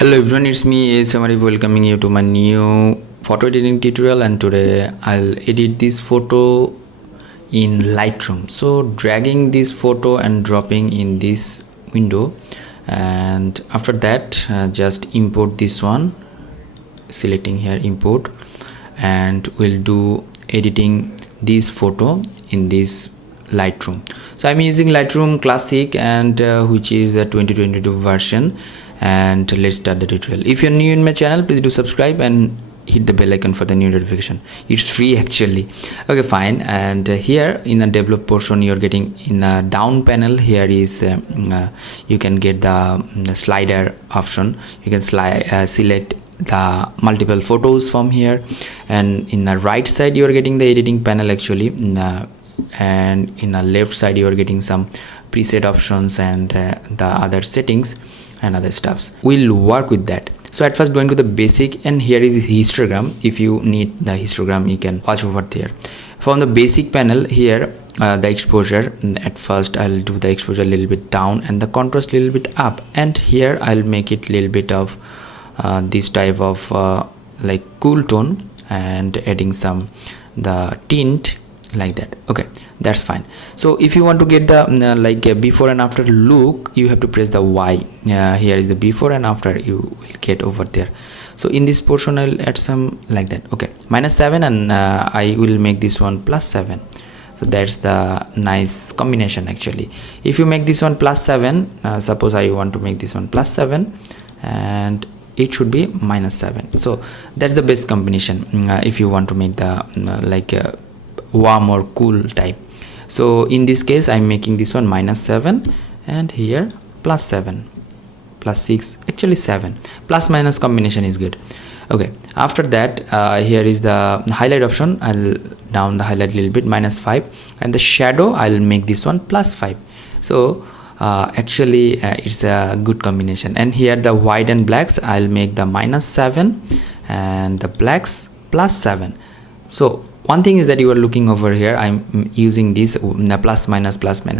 Hello everyone, it's me ASM Arif welcoming you to my new photo editing tutorial, and today I'll edit this photo in Lightroom. So dragging this photo and dropping in this window, and after that just import this one, selecting here import, and we'll do editing this photo in this Lightroom. So I'm using Lightroom Classic, and which is the 2022 version. And let's start the tutorial. If you're new in my channel, please do subscribe and hit the bell icon for the new notification. It's free actually. Okay, fine. And here in the develop portion, you're getting in a down panel. Here is you can get the slider option. You can select the multiple photos from here, and in the right side you are getting the editing panel actually, and in the left side you are getting some preset options and the other settings and other stuffs. We'll work with that. So at first going to the basic, and here is histogram. If you need the histogram, you can watch over there. From the basic panel here, the exposure, at first I'll do the exposure a little bit down and the contrast a little bit up, and here I'll make it a little bit of this type of like cool tone, and adding some the tint like that. Okay, that's fine. So if you want to get the like before and after look, you have to press the Y. Here is the before and after, you will get over there. So in this portion I'll add some like that. Okay, -7, and I will make this one +7. So that's the nice combination actually. If you make this one +7, suppose I want to make this one +7, and it should be -7. So that's the best combination if you want to make the like warm or cool type. So in this case I'm making this one -7, and here +7, +6, actually 7. Plus minus combination is good. Okay, after that here is the highlight option. I'll down the highlight a little bit, -5, and the shadow I'll make this one +5. So actually it's a good combination. And here the white and blacks I'll make the -7, and the blacks +7. So one thing is that you are looking over here, I'm using this plus minus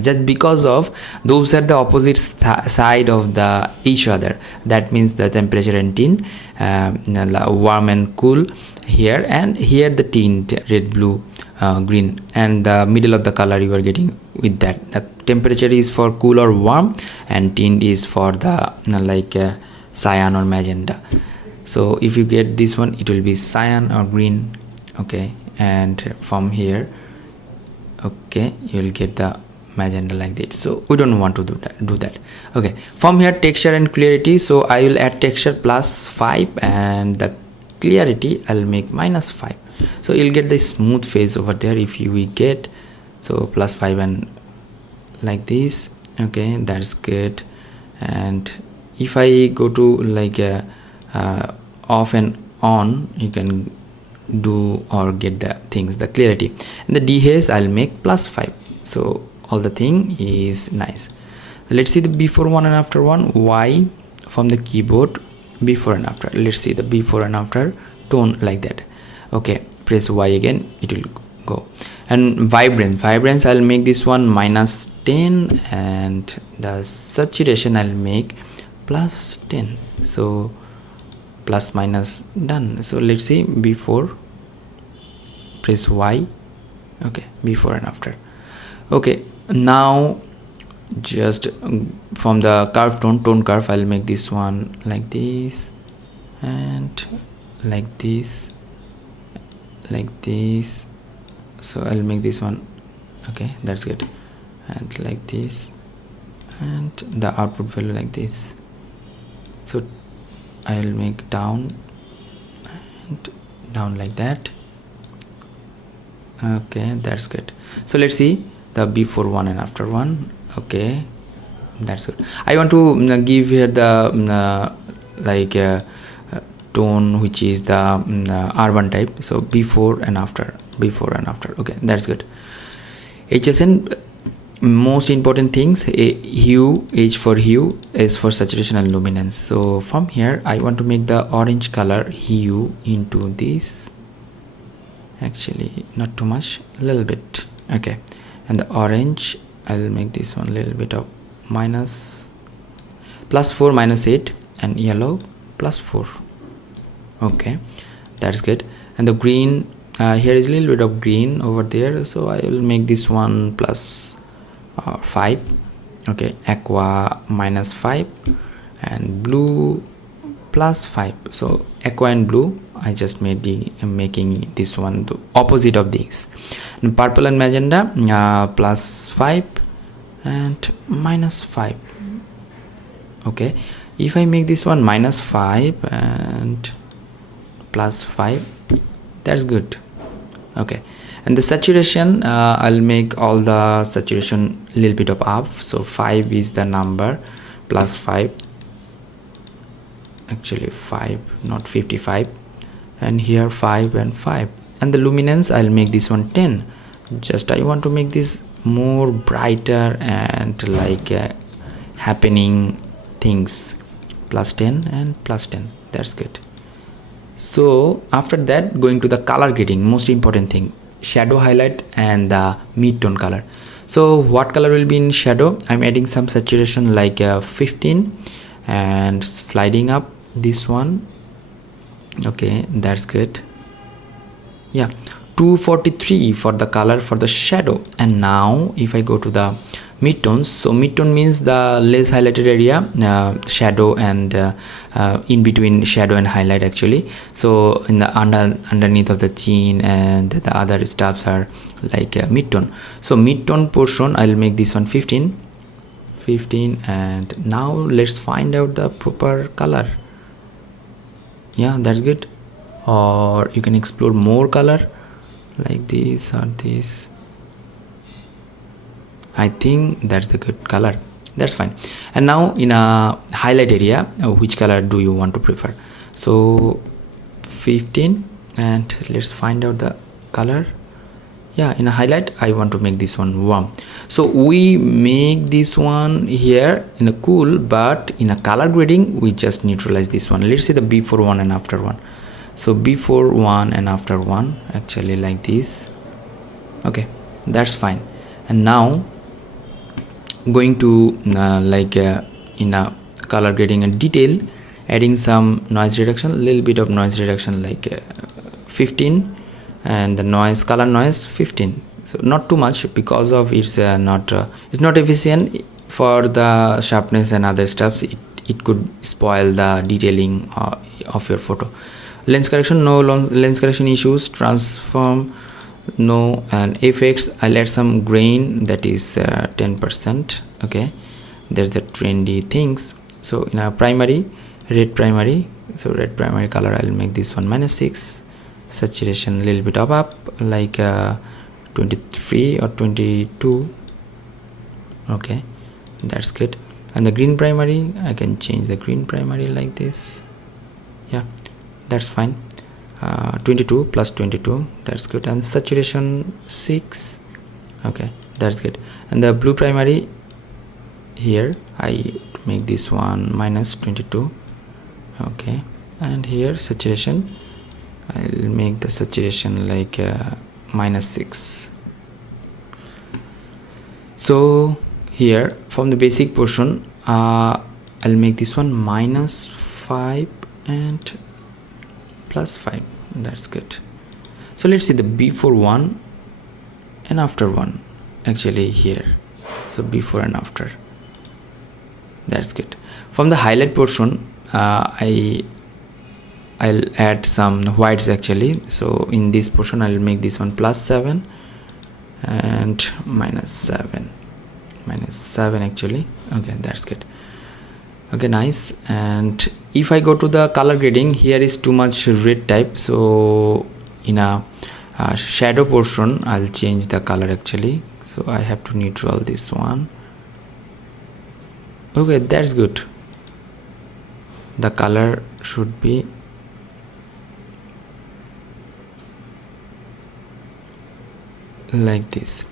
just because of those are the opposite side of the each other. That means the temperature and tint, warm and cool here, and here the tint red, blue, green, and the middle of the color you are getting with that. The temperature is for cool or warm, and tint is for the like cyan or magenta. So if you get this one, it will be cyan or green. Okay, and from here, okay, you will get the magenta like this. So we don't want to do that. Okay, from here texture and clarity, so I will add texture +5, and the clarity I'll make -5. So you'll get the smooth face over there if you will get. So +5 and like this. Okay, that's good. And if I go to like off and on, you can do or get the things, the clarity, and the dehaze I'll make +5. So all the thing is nice. Let's see the before one and after one. Y from the keyboard, before and after. Let's see the before and after tone like that. Okay, press Y again, it will go. And vibrance I'll make this one -10, and the saturation I'll make +10. So plus minus done. So let's see before, press Y. Okay, before and after. Okay, now just from the curve tone curve, I'll make this one like this, and like this, like this. So I'll make this one, okay, that's good, and like this, and the output value like this. So I'll make down and down like that. Okay, that's good. So let's see the before one and after one. Okay, that's good. I want to give here the like tone which is the urban type. So before and after. Okay, that's good. HSN, most important things, hue, H for hue, S for saturation and luminance. So from here I want to make the orange color hue into this, actually not too much, a little bit. Okay, and the orange I'll make this one a little bit of +4 -8, and yellow plus 4. Okay, that's good. And the green, here is a little bit of green over there, so I will make this one plus 5. Okay, aqua minus 5 and blue plus 5. So aqua and blue, I just made making this one the opposite of these. And purple and magenta, plus 5 and minus 5. Okay, if I make this one minus 5 and plus 5, that's good. Okay, and the saturation, I'll make all the saturation a little bit of up. So 5 is the number, plus 5, actually 5, not 55, and here 5 and 5. And the luminance, I'll make this one 10. Just I want to make this more brighter and like happening things, plus 10 and plus 10. That's good. So after that, going to the color grading, most important thing, shadow, highlight and the mid-tone color. So what color will be in shadow? I'm adding some saturation like 15 and sliding up this one. Okay, that's good. Yeah, 243 for the color for the shadow. And now if I go to the midtones, so midtone means the less highlighted area, shadow and in between shadow and highlight actually. So in the underneath of the chin and the other stuffs are like midtone. So midtone portion, I'll make this one 15. And now let's find out the proper color. Yeah, that's good. Or you can explore more color like this or this. I think that's the good color. That's fine. And now in a highlight area, which color do you want to prefer? So 15, and let's find out the color. Yeah, in a highlight, I want to make this one warm. So we make this one here in a cool, but in a color grading, we just neutralize this one. Let's see the before one and after one. So before one and after one, actually like this. Okay, that's fine. And now going to in a color grading and detail, adding some noise reduction, a little bit of noise reduction like 15, and the noise, color noise 15. So not too much, because of it's not efficient for the sharpness and other stuffs. It could spoil the detailing of your photo. Lens correction, no lens correction issues. Transform, no. And effects, I'll add some grain, that is 10%. Okay, there's the trendy things. So in our primary, red primary, so red primary color, I'll make this one -6. Saturation a little bit up like 23 or 22. Okay, that's good. And the green primary, I can change the green primary like this. Yeah, that's fine. 22 plus 22, that's good. And saturation 6. Okay, that's good. And the blue primary, here I make this one -22. Okay, and here saturation, I'll make the saturation like -6. So here from the basic portion, I'll make this one -5 and +5. That's good. So let's see the before one and after one, actually here. So before and after, that's good. From the highlight portion, I'll add some whites actually. So in this portion, I'll make this one +7 and -7 actually. Okay, that's good. Okay, nice. And if I go to the color grading, here is too much red type. So in a shadow portion, I'll change the color actually. So I have to neutral this one. Okay, that's good. The color should be like this.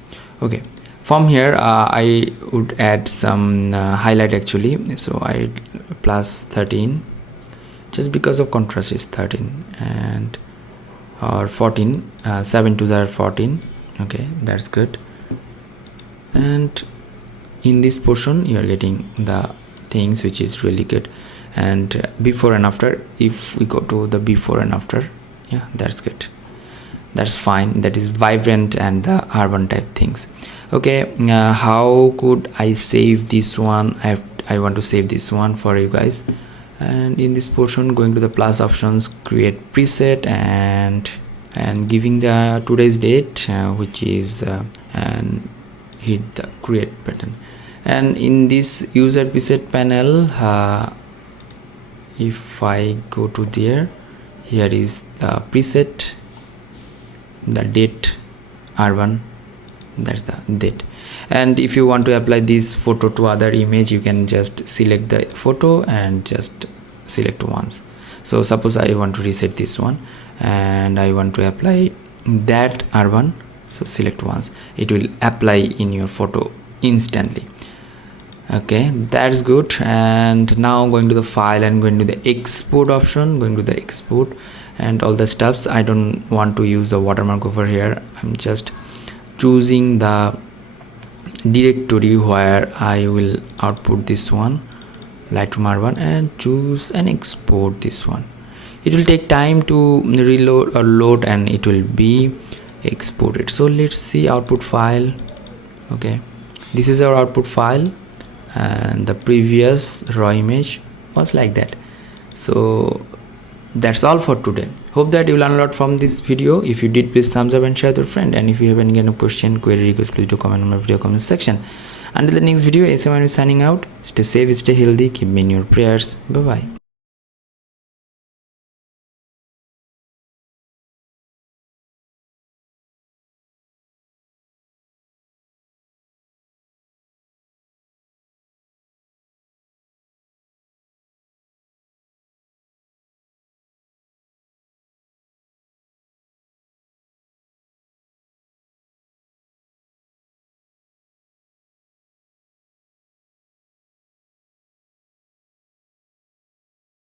Okay, from here I would add some highlight actually. So I +13, just because of contrast is 13 and or 14. 7 2s are 14. Okay, that's good. And in this portion, you are getting the things which is really good. and before and after. If we go to the before and after, yeah, that's good, that's fine. That is vibrant and the urban type things. Okay, how could I save this one? I want to save this one for you guys, and in this portion, going to the plus options, create preset, and giving the today's date, which is and hit the create button. And in this user preset panel, if I go to there, here is the preset, the date, urban, that's the date. And if you want to apply this photo to other image, you can just select the photo and just select once. So suppose I want to reset this one and I want to apply that urban, so select once, it will apply in your photo instantly. Okay, that's good. And now going to the file and going to the export option, going to the export and all the stuffs. I don't want to use the watermark over here. I'm just choosing the directory where I will output this one, Lightroom R1, and choose and export this one. It will take time to reload or load and it will be exported. So let's see output file. Okay, this is our output file, and the previous raw image was like that. So that's all for today. Hope that you learn a lot from this video. If you did, please thumbs up and share with your friend. And if you have any kind of question, query, request, please do comment on my video comment section. Until the next video, ASM Arif signing out. Stay safe, stay healthy, keep me in your prayers. Bye bye.